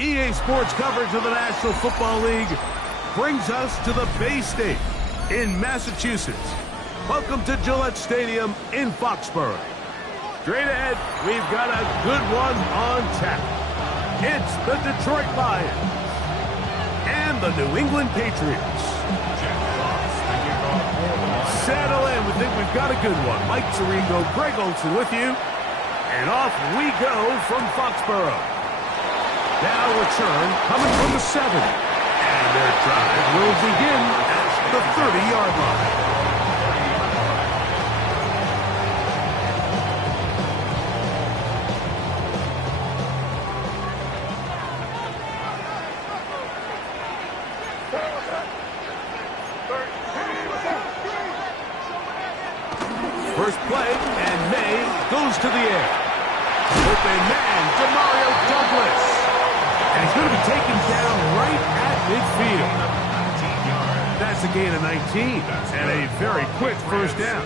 EA Sports coverage of the National Football League brings us to the Bay State in Massachusetts. Welcome to Gillette Stadium in Foxborough. Straight ahead, we've got a good one on tap. It's the Detroit Lions and the New England Patriots. Settle in. We think we've got a good one. Mike Tirico, Greg Olsen with you. And off we go from Foxborough. Now return coming from the 7. And their drive will begin at the 30-yard line. First play, and May goes to the air. Open man, Demario Douglas. And he's going to be taken down right at midfield. That's a gain of 19. And a very quick first down.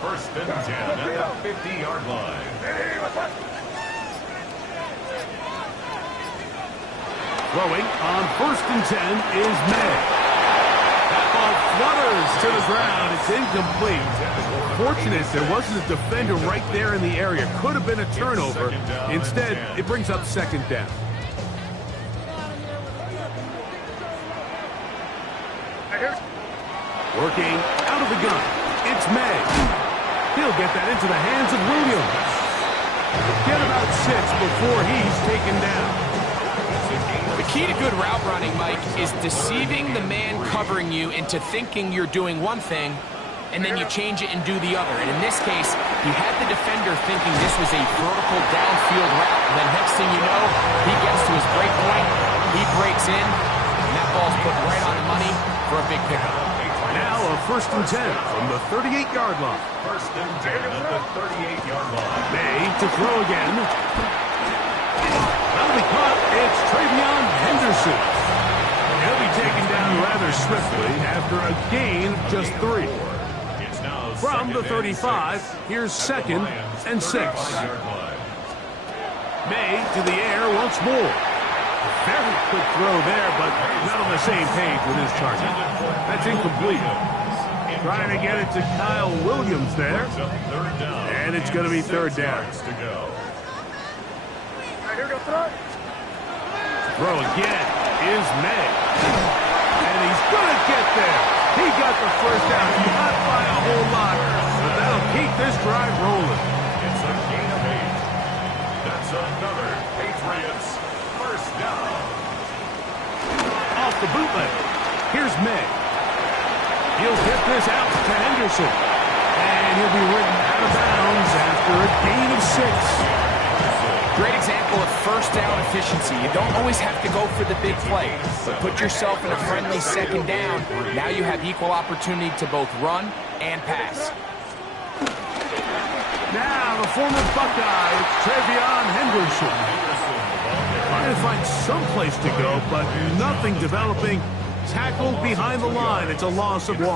First and 10 at the 50-yard line. Throwing on first and 10 is May. That ball flutters to the ground. It's incomplete. Fortunate there wasn't a defender right there in the area. Could have been a turnover. Instead, it brings up second down. Working out of the gun. It's May. He'll get that into the hands of Williams. Get about 6 before he's taken down. The key to good route running, Mike, is deceiving the man covering you into thinking you're doing one thing, and then you change it and do the other. And in this case, you had the defender thinking this was a vertical downfield route. And then next thing you know, he gets to his break point, he breaks in, and that ball's put right on the money for a big pickup. Now a first and 10 from the 38-yard line. First and 10 at the 38-yard line. May to throw again. That'll be caught. It's Travion Henderson. He'll be taken down rather swiftly after a gain of just 3. From the 35, here's second and 6. May to the air once more. Very quick throw there, but not on the same page with his target. That's incomplete. Trying to get it to Kyle Williams there. And it's going to be third down. Throw again is May. And he's going to get there. He got the first down, not by a whole lot, but that'll keep this drive rolling. It's a gain of 8. That's another Patriots first down. Off the bootleg. Here's May. He'll get this out to Henderson. And he'll be ridden out of bounds after a gain of 6. Great example of first down efficiency. You don't always have to go for the big play, but put yourself in a friendly second down. Now you have equal opportunity to both run and pass. Now the former Buckeye, Travion Henderson. Trying to find some place to go, but nothing developing. Tackled behind the line. It's a loss of 1.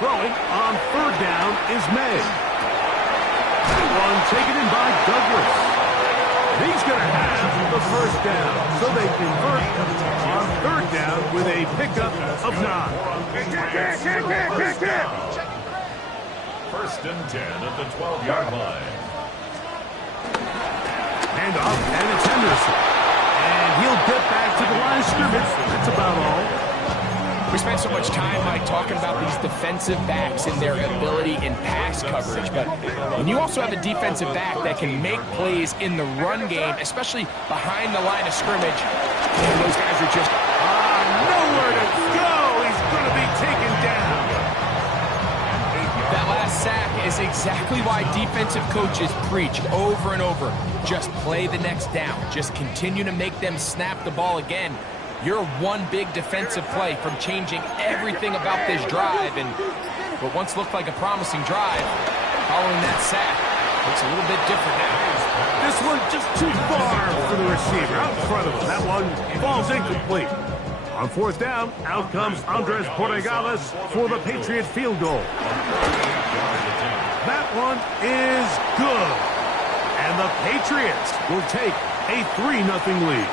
Throwing on third down is May. One taken in by Douglas. He's going to have the first down, so they convert on third down with a pickup of 9. First and 10 at the 12-yard line. Hand off, and it's Henderson. And he'll get back to the line of scrimmage. That's about all. We spent so much time, Mike, talking about these defensive backs and their ability in pass coverage. But when you also have a defensive back that can make plays in the run game, especially behind the line of scrimmage, and those guys are just nowhere to go. He's going to be taken down. That last sack is exactly why defensive coaches preach over and over. Just play the next down. Just continue to make them snap the ball again. You're one big defensive play from changing everything about this drive, and what once looked like a promising drive, following that sack, looks a little bit different now. This one just too far for the receiver, out in front of him. That one falls incomplete. On fourth down, out comes Andres Porregales for the Patriot field goal. That one is good. And the Patriots will take a 3-0 lead.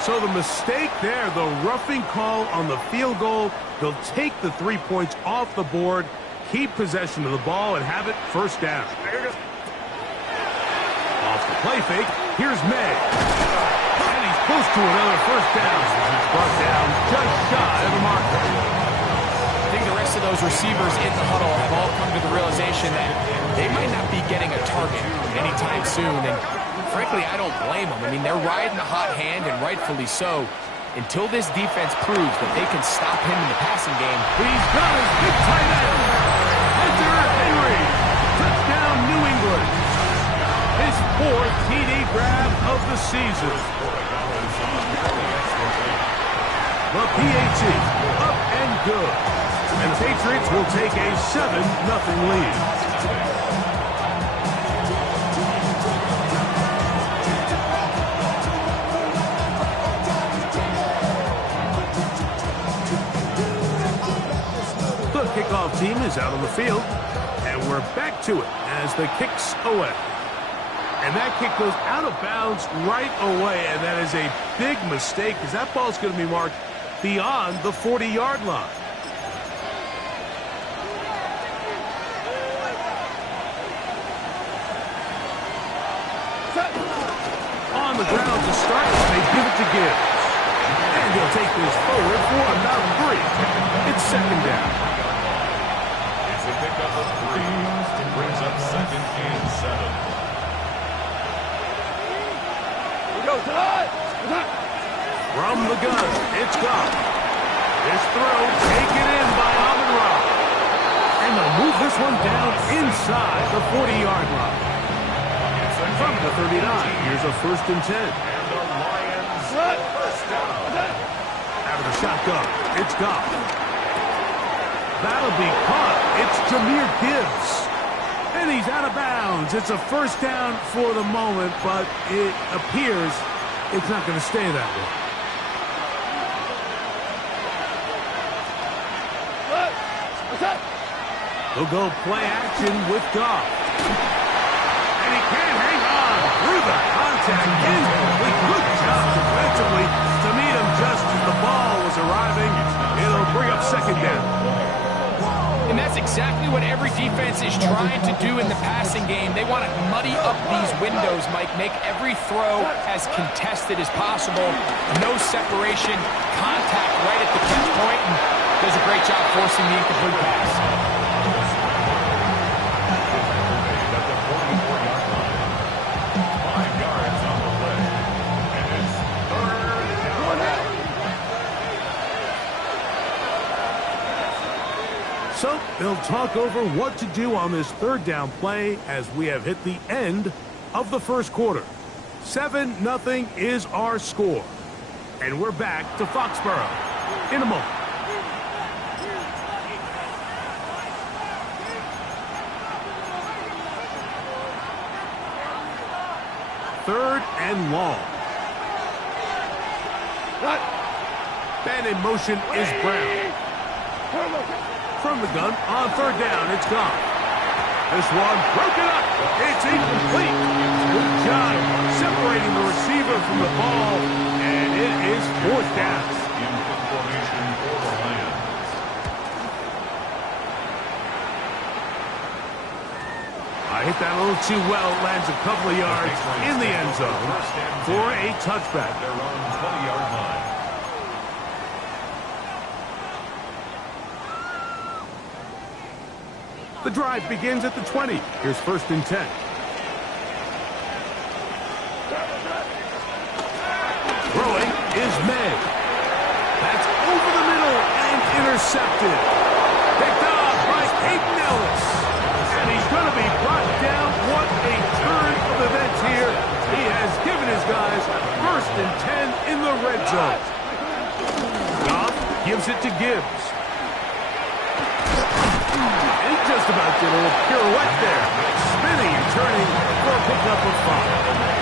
So the mistake there, the roughing call on the field goal, they'll take the 3 points off the board, keep possession of the ball, and have it first down. Off the play fake, here's May. And he's close to another first down. Brought down just shy of the marker. I think the rest of those receivers in the huddle have all come to the realization that they might not be getting a target anytime soon. And frankly, I don't blame them. I mean, they're riding the hot hand, and rightfully so, until this defense proves that they can stop him in the passing game. He's got his big tight end, Hunter Henry. Touchdown, New England. His 4th TD grab of the season. The PAT, up and good. And the Patriots will take a 7-0 lead. The kickoff team is out on the field, and we're back to it as the kick's away. And that kick goes out of bounds right away, and that is a big mistake because that ball's going to be marked beyond the 40-yard line. On the ground to start, they give it to Gibbs. And he'll take this forward for about 3. It's second down. It's a pickup of 3. It brings up 2nd and 7. From the gun, it's Goff. This throw taken in by Amon-Ra. And they'll move this one down inside the 40-yard line. From the 39, here's a 1st and 10. And the Lions first down. Out of the shotgun, it's Goff. That'll be caught. It's Jahmyr Gibbs. And he's out of bounds. It's a first down for the moment, but it appears it's not going to stay that way. They'll go play action with Goff. And he can't hang on through the contact. Incomplete. Good job defensively to meet him just as the ball was arriving. It'll bring up second down. And that's exactly what every defense is trying to do in the passing game. They want to muddy up these windows, Mike, make every throw as contested as possible. No separation, contact right at the catch point, and does a great job forcing the incomplete pass. So they'll talk over what to do on this 3rd down play as we have hit the end of the first quarter. 7-0 is our score. And we're back to Foxborough in a moment. Third and long. Man in motion is Brown. From the gun, on 3rd down, it's Goff. This one broken up. It's incomplete. Good job separating the receiver from the ball, and it is 4th down. Input formation for the Lions. I hit that a little too well. Lands a couple of yards in the end zone for a touchback. They're on 20-yard line. The drive begins at the 20. Here's 1st and 10. Throwing is May. That's over the middle and intercepted. Picked off by Peyton Ellis. And he's going to be brought down. What a turn of events here. He has given his guys 1st and 10 in the red zone. Goff gives it to Gibbs. And he just about did a little pirouette there. Spinning and turning for a pickup of 5.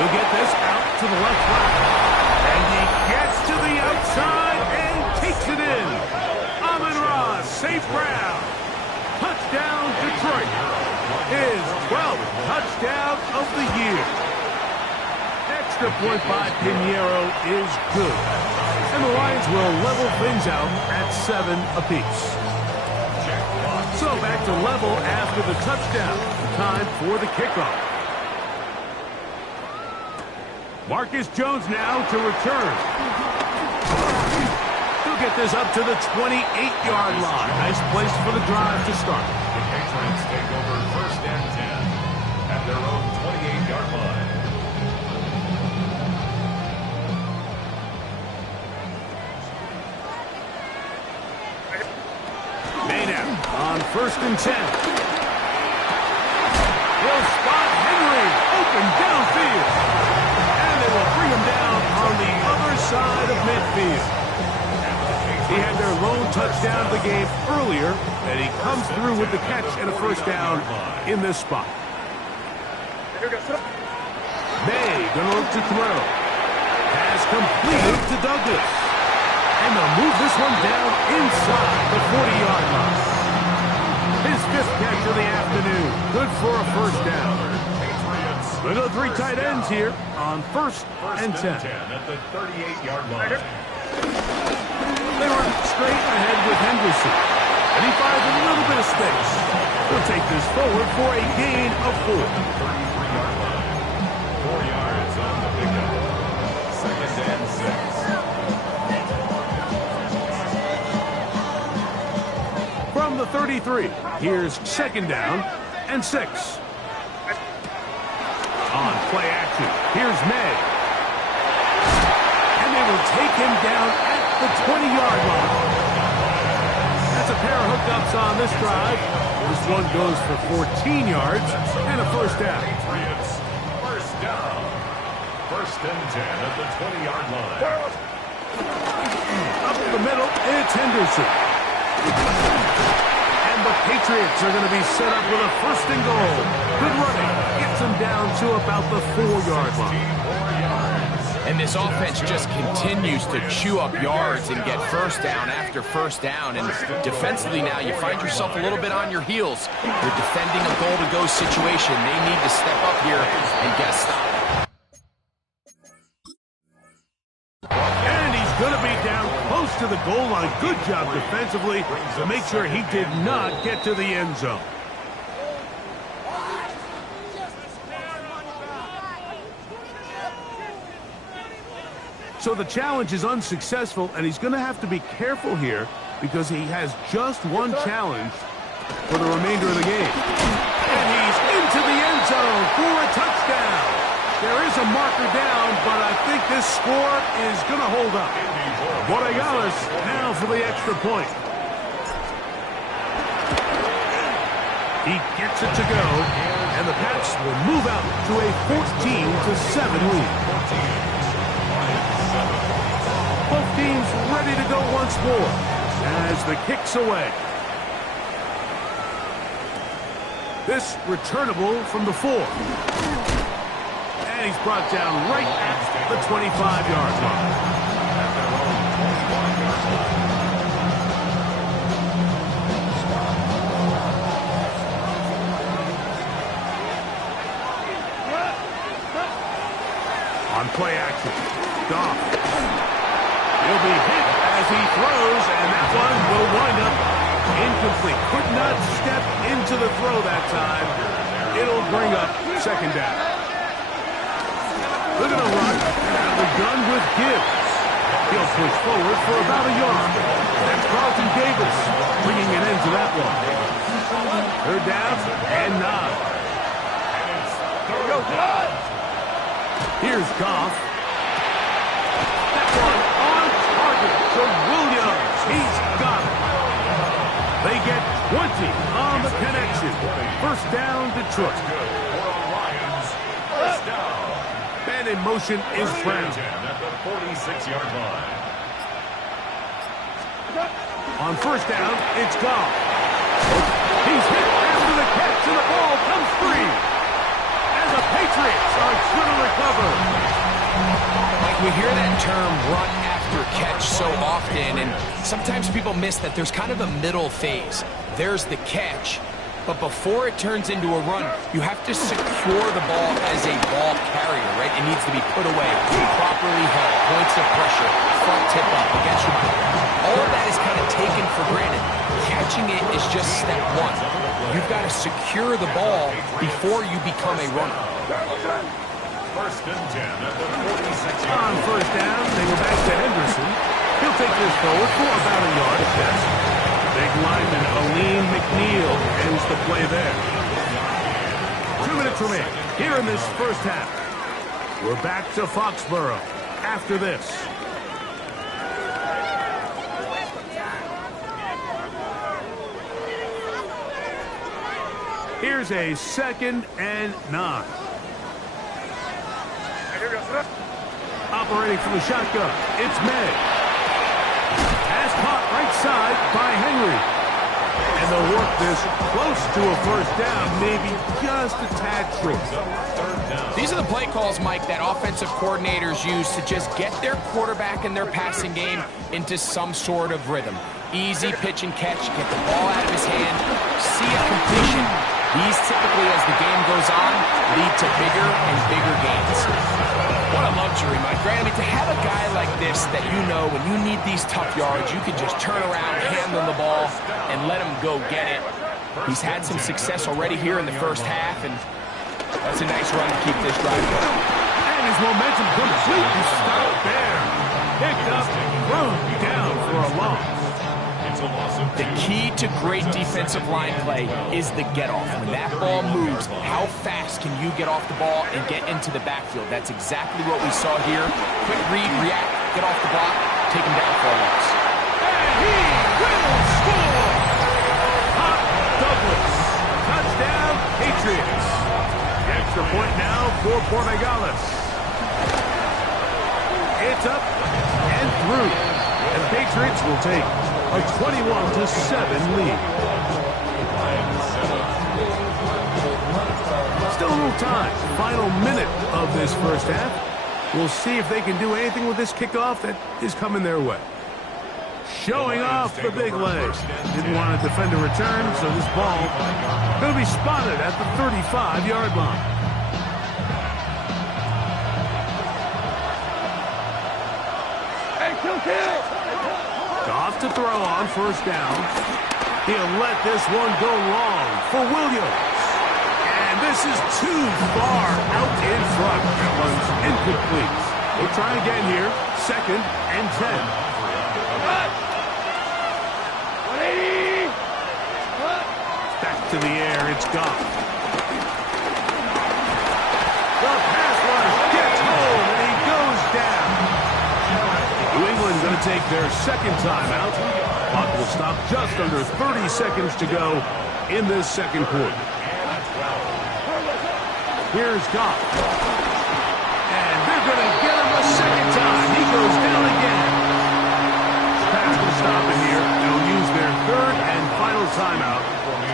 He'll get this out to the left flat. And he gets to the outside and takes it in. Amon-Ra, safe ground. Touchdown, Detroit. His 12th touchdown of the year. Extra point by Piñeiro is good. And the Lions will level things out at 7 apiece. So back to level after the touchdown. Time for the kickoff. Marcus Jones now to return. He'll get this up to the 28-yard line. Nice place for the drive to start. The Patriots take over 1st and 10 at their own 28-yard line. On 1st and 10. He'll spot Henry open downfield. And they will bring him down on the other side of midfield. He had their lone touchdown of the game earlier, and he comes through with the catch and a 1st down in this spot. May gonna look to throw. Has completed to Douglas. And they'll move this one down inside the 40-yard line. His 5th catch of the afternoon. Good for a 1st down. We'll go 3 tight ends here on 1st and 10. At the 38-yard line. They run straight ahead with Henderson. And he finds a little bit of space. He'll take this forward for a gain of 4. 33-yard line. 4 yards on the pickup. 2nd and 6. From the 33, here's 2nd down and 6. On play action, here's May. And they will take him down at the 20-yard line. That's a pair of hookups on this drive. This one goes for 14 yards and a 1st down. Patriots, 1st down. 1st and 10 at the 20-yard line. Up the middle, it's Henderson. And the Patriots are going to be set up with a 1st and goal. Good running. Gets them down to about the 4-yard line. And this offense just continues to chew up yards and get 1st down after 1st down. And defensively now, you find yourself a little bit on your heels. You're defending a goal-to-go situation. They need to step up here and get a stop. And he's going to be down close to the goal line. Good job defensively to make sure he did not get to the end zone. So the challenge is unsuccessful, and he's going to have to be careful here because he has just one challenge for the remainder of the game. And he's into the end zone for a touchdown. There is a marker down, but I think this score is going to hold up. Borregales now for the extra point. He gets it to go, and the Pats will move out to a 14-7 lead. Both teams ready to go once more as the kick's away. This returnable from the 4. And he's brought down right at the 25-yard line. On play action, Goff. He'll be hit as he throws, and that one will wind up incomplete. Could not step into the throw that time. It'll bring up 2nd down. Look at the run. Out of the gun with Gibbs. He'll push forward for about a yard. That's Carlton Davis bringing an end to that one. 3rd down and 9. Here's Goff. That one on target to Williams. He's got it. They get 20 on the connection. 1st down, Detroit. Man in motion is Brown. At the 46-yard line. On 1st down, it's Goff. He's hit after the catch, and the ball comes free. And the Patriots are going to recover. We hear that term run after catch so often, and sometimes people miss that there's kind of a middle phase. There's the catch, but before it turns into a run, you have to secure the ball as a ball carrier, right? It needs to be put away, properly held, points of pressure, front tip up against your ball. All of that is kind of taken for granted. Catching it is just step one. You've got to secure the ball before you become a runner. First and 10 at the 46-yard On first down, they go back to Henderson. He'll take this forward for about a yard at best. Big lineman Aleem McNeil ends the play there. 2 minutes remain here in this first half. We're back to Foxborough after this. Here's a 2nd and 9. Operating from the shotgun, it's May. Pass caught right side by Henry. And they'll work this close to a first down, maybe just a tad short. These are the play calls, Mike, that offensive coordinators use to just get their quarterback and their passing game into some sort of rhythm. Easy pitch and catch, get the ball out of his hand, see a completion. These typically, as the game goes on, lead to bigger and bigger gains. What a luxury, Mike. Grant, I mean, to have a guy like this that you know when you need these tough yards, you can just turn around, handle the ball, and let him go get it. He's had some success already here in the first half, and that's a nice run to keep this drive going. And his momentum completely stopped there. Picked up, thrown down for a loss. The key to great defensive line play is the get-off. When that ball moves, how fast can you get off the ball and get into the backfield? That's exactly what we saw here. Quick read, react, get off the block, take him down for a loss. And he will score! Pop Douglas. Touchdown, Patriots. Extra point now for Portagales. It's up and through. And Patriots will take a 21-7 lead. Still a little time. Final minute of this first half. We'll see if they can do anything with this kickoff that is coming their way. Showing off the big leg. Didn't want to defend a return, so this ball going to be spotted at the 35-yard line. Hey, kill! Goff to throw on first down. He'll let this one go long for Williams. And this is too far out in front. That one's incomplete. We'll try again here. 2nd and 10. Back to the air. It's Goff. The pass rush gets home, and he goes down. New England going to take their 2nd timeout. Clock will stop just under 30 seconds to go in this 2nd quarter. Here's Goff. And they're going to get him a 2nd time. He goes down again. Pass will stop it here. They'll use their 3rd and final timeout.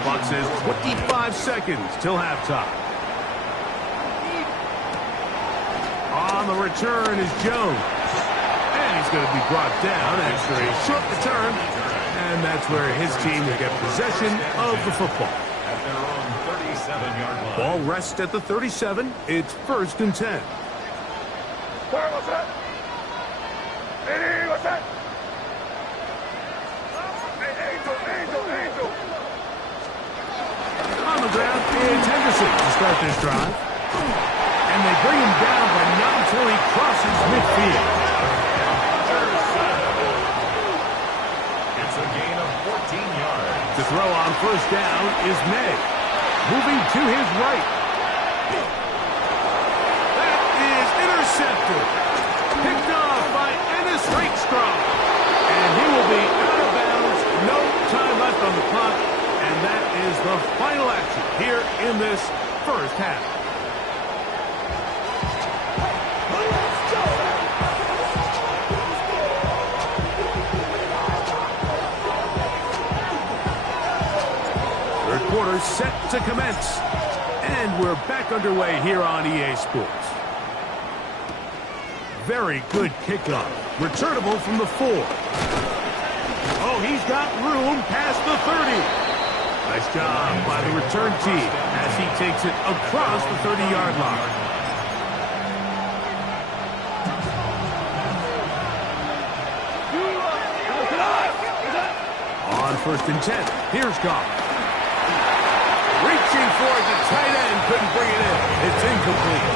Clock says 25 seconds till halftime. On the return is Jones. He's going to be brought down after a short return, and that's where his team will get possession of the football. At their own 37-yard line. Ball rests at the 37. It's 1st and 10. What's that? Hey, what's that? Angel. On the ground, it's Henderson to start this drive. And they bring him down, but not until he crosses midfield. It's a gain of 14 yards. To throw on first down is May. Moving to his right. That is intercepted. Picked off by Ennis Rakestraw. And he will be out of bounds. No time left on the clock. And that is the final action here in this first half. Quarter set to commence. And we're back underway here on EA Sports. very good kickoff. Returnable from the 4. Oh, he's got room past the 30. Nice job by the return team as he takes it across the 30-yard line. On 1st and 10, here's Goff. Reaching for it, the tight end couldn't bring it in. It's incomplete.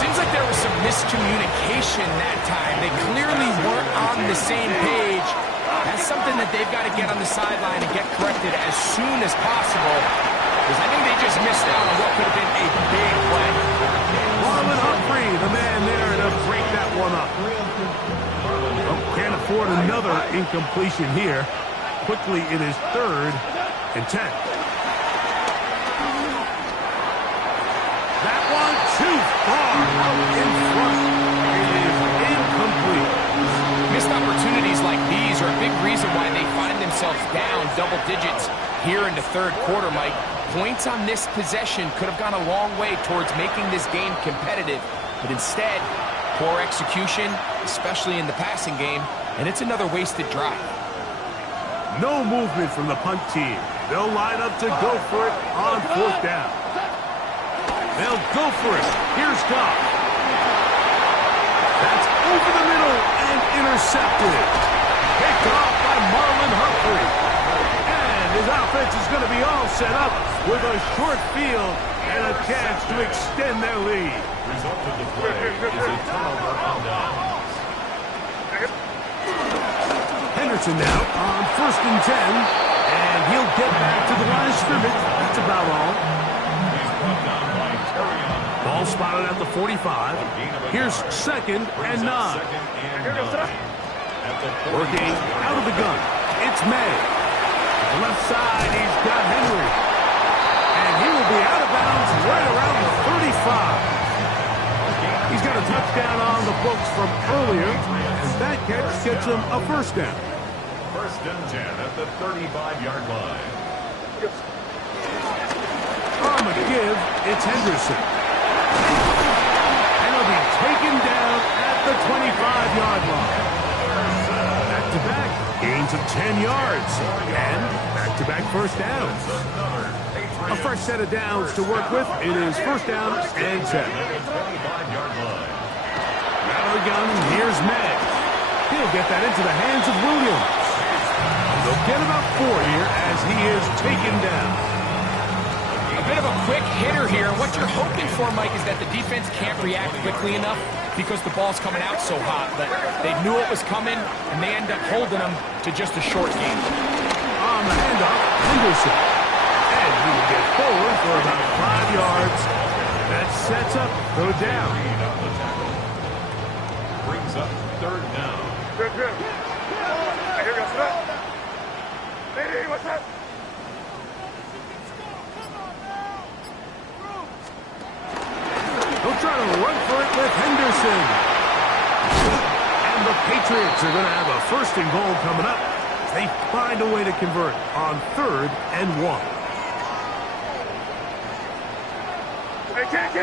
Seems like there was some miscommunication that time. They clearly weren't on the same page. That's something that they've got to get on the sideline and get corrected as soon as possible, because I think they just missed out on what could have been a big play. Marlon Humphrey, the man there to break that one up. Oh, can't afford another incompletion here. Quickly, it is 3rd and 10. That one too far out in front. It is incomplete. Missed opportunities like these are a big reason why they find themselves down double digits here in the 3rd quarter, Mike. Points on this possession could have gone a long way towards making this game competitive, but instead, poor execution, especially in the passing game, and it's another wasted drive. No movement from the punt team. They'll line up to go for it on 4th down. They'll go for it. Here's Goff. That's over the middle and intercepted. Picked off by Marlon Humphrey. And his offense is going to be all set up with a short field and a chance to extend their lead. Result of the play is a turnover on downs. Henderson now on 1st and 10. And he'll get back to the line of scrimmage. That's about all. Ball spotted at the 45. Here's 2nd and 9. Working out of the gun. It's May. The left side, he's got Henry. And he will be out of bounds right around the 35. He's got a touchdown on the books from earlier. And that catch gets him a 1st down. 1st and 10 at the 35-yard line. On the give, it's Henderson. And he'll be taken down at the 25-yard line. Back-to-back gains of 10 yards. And back-to-back 1st downs. A fresh set of downs to work with. It is 1st down and 10. Out of the gun, here's May. He'll get that into the hands of Williams. They'll get about 4 here as he is taken down. A bit of a quick hitter here. What you're hoping for, Mike, is that the defense can't react quickly enough because the ball's coming out so hot. But they knew it was coming, and they end up holding them to just a short game. On the handoff, Henderson. And he will get forward for about 5 yards. That sets up third down. Brings up 3rd down. Good. I hear you, sir. Hey, what's that? They'll try to run for it with Henderson. And the Patriots are going to have a 1st and goal coming up. They find a way to convert on 3rd and 1. Hey, can't.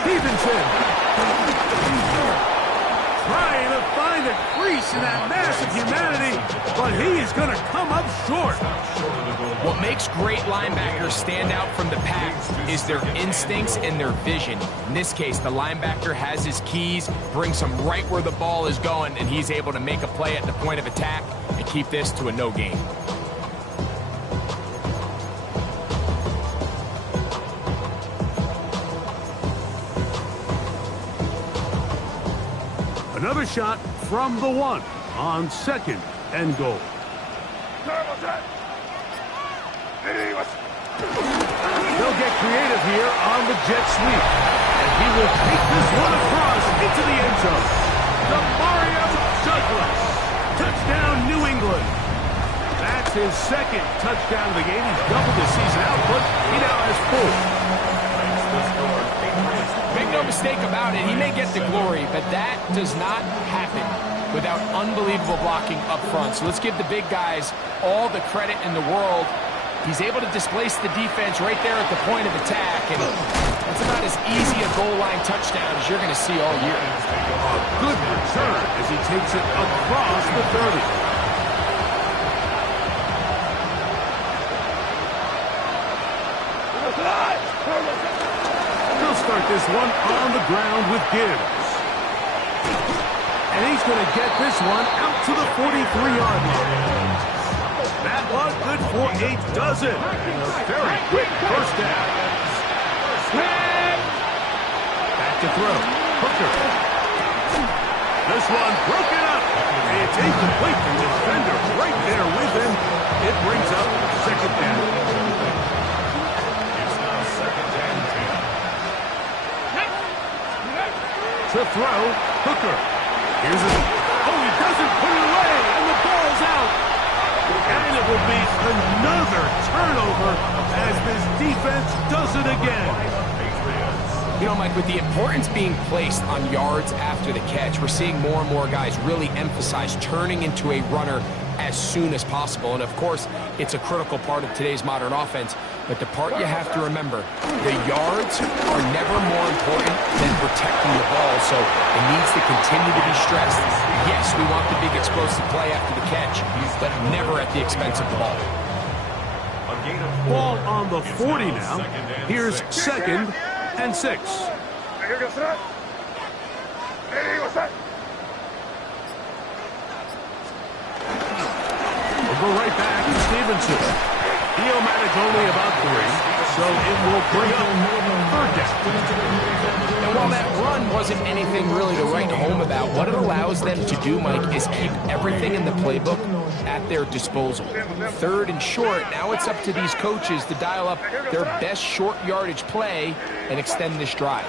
Stevenson. Trying to find a crease in that mass of humanity, but he is going to come up short. What makes great linebackers stand out from the pack is their instincts and their vision. In this case, the linebacker has his keys, brings him right where the ball is going, and he's able to make a play at the point of attack and keep this to a no gain. Another shot from the 1 on 2nd and goal. They'll get creative here on the jet sweep. And he will take this one across into the end zone. Mario Douglas. Touchdown, New England. That's his 2nd touchdown of the game. He's doubled his season output. He now has 4. Make no mistake about it, he may get the glory, but that does not happen without unbelievable blocking up front. So let's give the big guys all the credit in the world. He's able to displace the defense right there at the point of attack, and that's goal line touchdown as you're going to see all year. A good return as he takes it across the 30. He'll start this one on the ground with Gibbs. And he's going to get this one out to the 43-yard line. That one good for a dozen. Very quick first down. Back to throw. Hooker. This one broken up. It's incomplete. The defender right there with him. It brings up second down. It's now second and 10. To throw. Hooker. Here's it. Oh, he doesn't put it away, and the ball's out. And it will be another turnover as this defense does it again. You know, Mike, with the importance being placed on yards after the catch, we're seeing more and more guys really emphasize turning into a runner as soon as possible. And, of course, it's a critical part of today's modern offense. But the part you have to remember, the yards are never more important than protecting the ball. So it needs to continue to be stressed. Yes, we want the big explosive play after the catch, but never at the expense of the ball. Ball on the 40 now. Here's second and 6. We'll go right back to Stevenson. He'll manage only about 3, so it will bring up third down. And while that run wasn't anything really to write home about, what it allows them to do, Mike, is keep everything in the playbook at their disposal. Third and short, now it's up to these coaches to dial up their best short yardage play and extend this drive.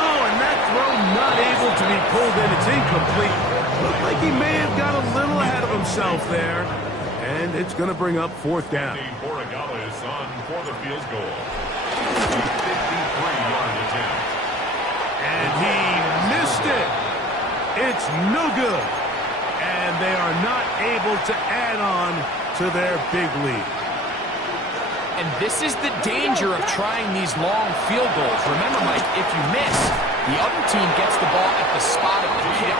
Oh, and that throw not able to be pulled in. It's incomplete. Looked like he may have got a little ahead of himself there. And it's going to bring up fourth down. Borregales on for the field goal. 53-yard attempt. And he missed it. It's no good. And they are not able to add on to their big lead. And this is the danger of trying these long field goals. Remember, Mike, if you miss, the other team gets the ball at the spot of the kick.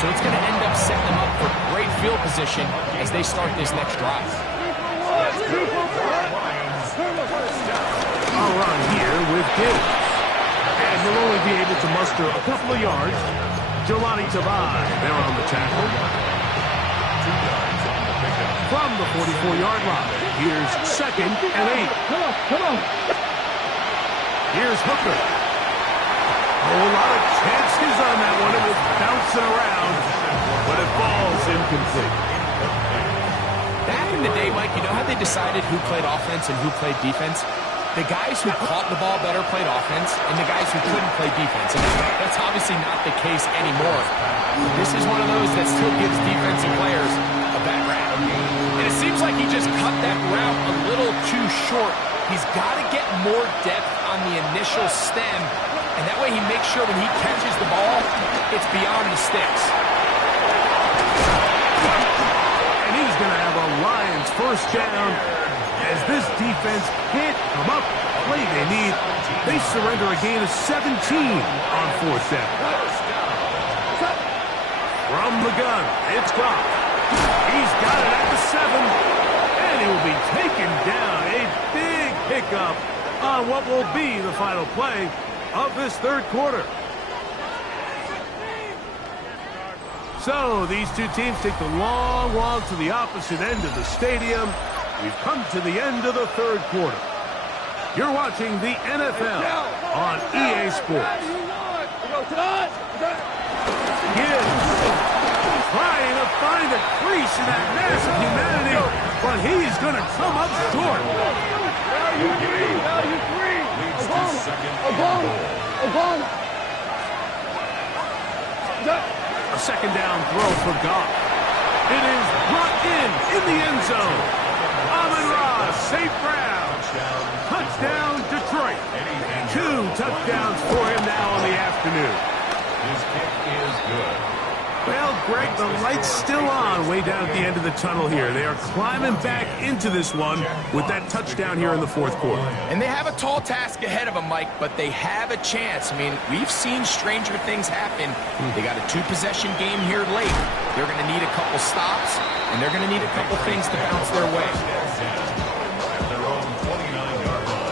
So it's going to end up setting them up for great field position as they start this next drive. A run here with Gibbs. And he'll only be able to muster a couple of yards. Jelani Tavai there on the tackle. From the 44-yard line, here's second and 8. Come on. Here's Hooker. A lot of chances on that one. It was bouncing around, but it falls incomplete. Back in the day, Mike, you know how they decided who played offense and who played defense? The guys who caught the ball better played offense, and the guys who couldn't play defense. And that's obviously not the case anymore. This is one of those that still gives defensive players a bad rap. And it seems like he just cut that route a little too short. He's got to get more depth on the initial stem, and that way he makes sure when he catches the ball, it's beyond the sticks. And he's going to have a Lions first down as this defense can't come up with the play they need. They surrender a gain of 17 on fourth down. From the gun, it's Goff. He's got it at the 7, and he will be taken down. A big pickup on what will be the final play of this third quarter. So these two teams take the long walk to the opposite end of the stadium. We've come to the end of the third quarter. You're watching the NFL on EA Sports. Gibbs trying to find a crease in that mass of humanity, but he's going to come up short. A second down throw for Goff. It is brought in the end zone. Amon-Ra, St. Brown. Touchdown, Detroit. 2 touchdowns for him now in the afternoon. His kick is good. Well, Greg, the light's still on way down at the end of the tunnel here. They are climbing back into this one with that touchdown here in the fourth quarter. And they have a tall task ahead of them, Mike, but they have a chance. I mean, we've seen stranger things happen. They got a two-possession game here late. They're going to need a couple stops, and they're going to need a couple things to bounce their way. At their own 29-yard line.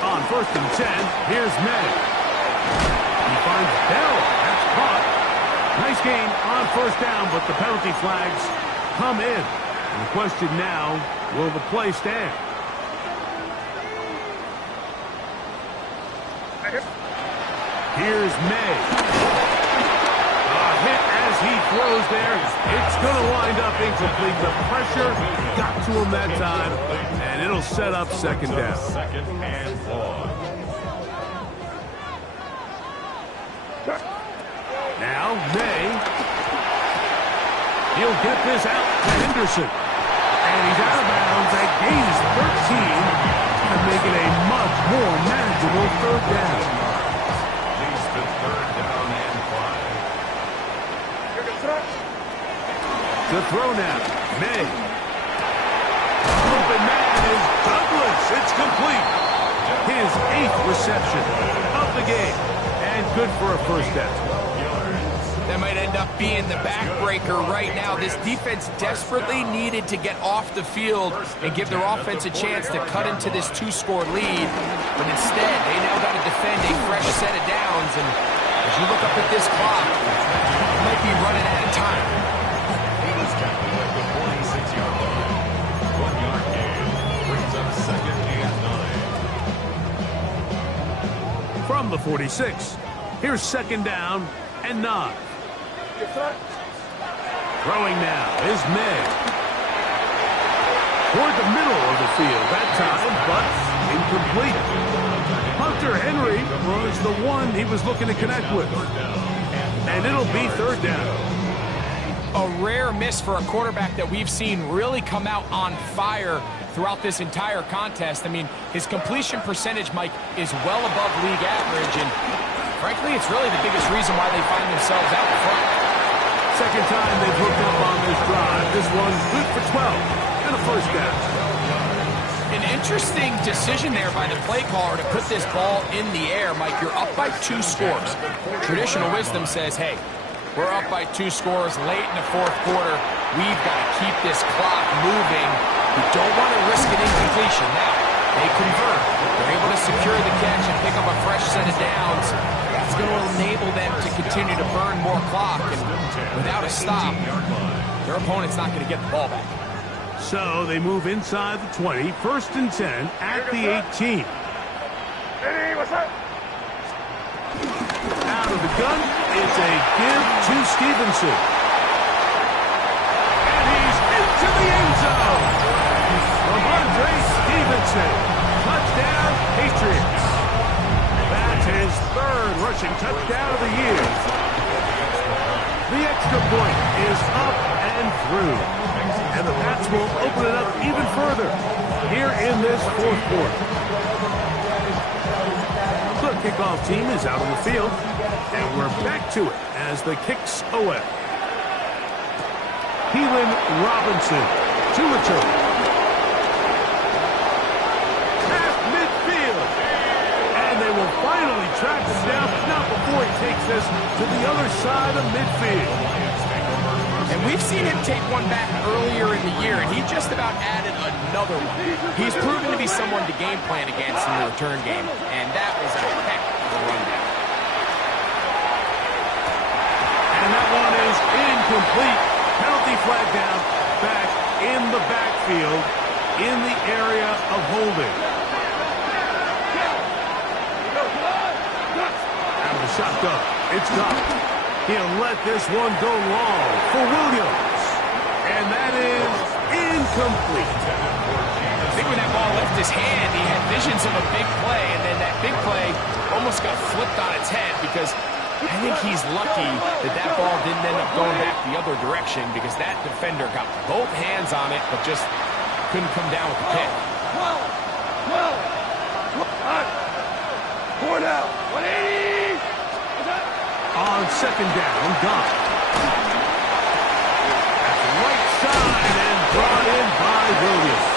On 1st and 10, here's May. He finds Bell. That's caught. Nice gain on 1st down, but the penalty flags come in. And the question now, will the play stand? Here's May. A hit as he throws there. It's going to wind up incomplete. The pressure got to him that time, and it'll set up 2nd down. 2nd and long. Now, May. He'll get this out to Henderson. And he's out of bounds. That gains 13. And make it a much more manageable 3rd down. Leads to 3rd down and 5. To throw now, May. Open man is Douglas. It's complete. His 8th reception of the game. And good for a 1st down. That might end up being the backbreaker right now. This defense desperately needed to get off the field and give their offense a chance to cut into this 2-score lead. But instead, they now got to defend a fresh set of downs. And as you look up at this clock, you might be running out of time. He was tackled at the 46-yard line. 1-yard gain brings up 2nd and 9. From the 46, here's 2nd down and 9. Throwing now is May. Toward the middle of the field that time, but incomplete. Hunter Henry was the one he was looking to connect with. And it'll be 3rd down. A rare miss for a quarterback that we've seen really come out on fire throughout this entire contest. I mean, his completion percentage, Mike, is well above league average, and frankly, it's really the biggest reason why they find themselves out in front. 2nd time they've hooked up on this drive. This one's good for 12 and a 1st down. An interesting decision there by the play caller to put this ball in the air. Mike, you're up by 2 scores. Traditional wisdom says, hey, we're up by 2 scores late in the 4th quarter. We've got to keep this clock moving. We don't want to risk an incompletion. Now, they convert. They're able to secure the catch and pick up a fresh set of downs. That's going to enable them to continue to burn more clock. And without a stop, their opponent's not going to get the ball back. So they move inside the 20, 1st and 10 at the 18. Eddie, what's up? Out of the gun, it's a give to Stevenson. And he's into the end zone. Ramondre Stevenson. Touchdown, Patriots. That's his 3rd rushing touchdown of the year. The extra point is up and through. And the Pats will open it up even further here in this 4th quarter. The kickoff team is out on the field, and we're back to it as the kicks away. Keelan Robinson to return. Past midfield. And they will finally track him down, but not before he takes this to the other side of midfield. And we've seen him take one back earlier in the year, and he just about added another one. He's proven to be someone to game plan against in the return game, and that was a heck of a run down. And that one is incomplete. Penalty flag down, back in the backfield, in the area of holding. Out of the shotgun, it's Dodd. He'll let this one go long for Williams. And that is incomplete. I think when that ball left his hand, he had visions of a big play, and then that big play almost got flipped on its head because I think he's lucky that that ball didn't end up going back the other direction because that defender got both hands on it but just couldn't come down with the pick. Going out. 180. On second down, Goff. At the right side and brought in by Williams.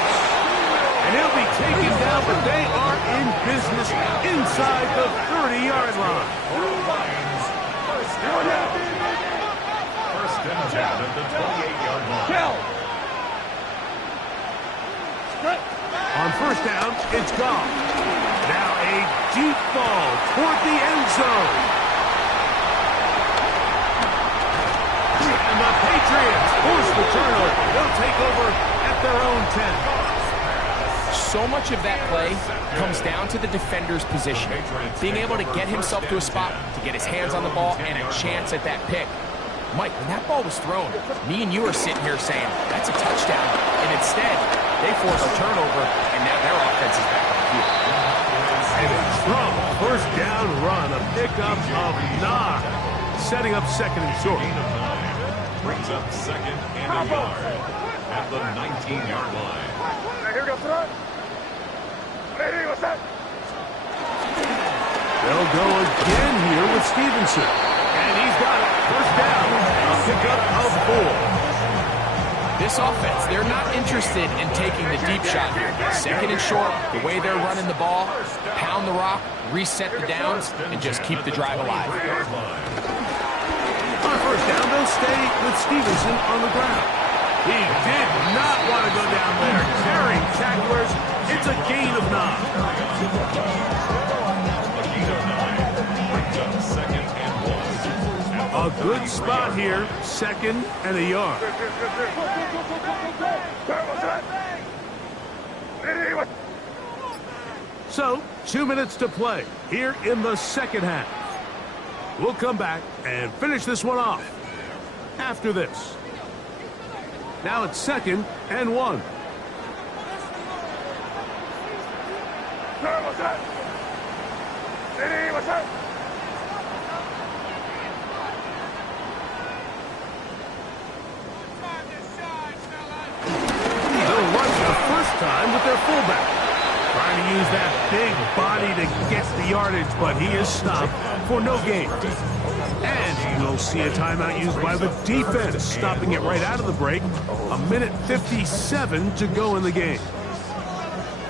And he'll be taken down, but they are in business inside the 30-yard line. First and 10 at the 28-yard line. Kill. On first down, it's Goff. Now a deep ball toward the end zone. And the Patriots force the turnover. They'll take over at their own 10. So much of that play comes down to the defender's position. Being able to get himself to a spot, to get his hands on the ball, and a chance at that pick. Mike, when that ball was thrown, me and you are sitting here saying, that's a touchdown. And instead, they force a turnover, and now their offense is back on the field. And a strong first down run, a pickup of 9, setting up second and short. Brings up second and a yard at the 19-yard line. Here we go, front. Ready, what's that? They'll go again here with Stevenson. And he's got it. First down. A pickup of 4. This offense, they're not interested in taking the deep shot here. Second and short, the way they're running the ball, pound the rock, reset the downs, and just keep the drive alive. On first down, they'll stay with Stevenson on the ground. He did not want to go down there. Carrying tacklers. It's a gain of 9. Second and 1. A good spot here. Second and a yard. So, 2 minutes to play here in the second half. We'll come back and finish this one off after this. Now it's second and 1. What's that? Ready, what's that? They'll run for the first time with their fullback. Trying to use that big body to get the yardage, but he is stopped for no gain. And you'll see a timeout used by the defense, stopping it right out of the break. 1:57 to go in the game.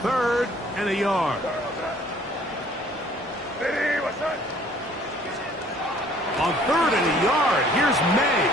Third and a yard. Ready, what's that? On third and a yard, here's May.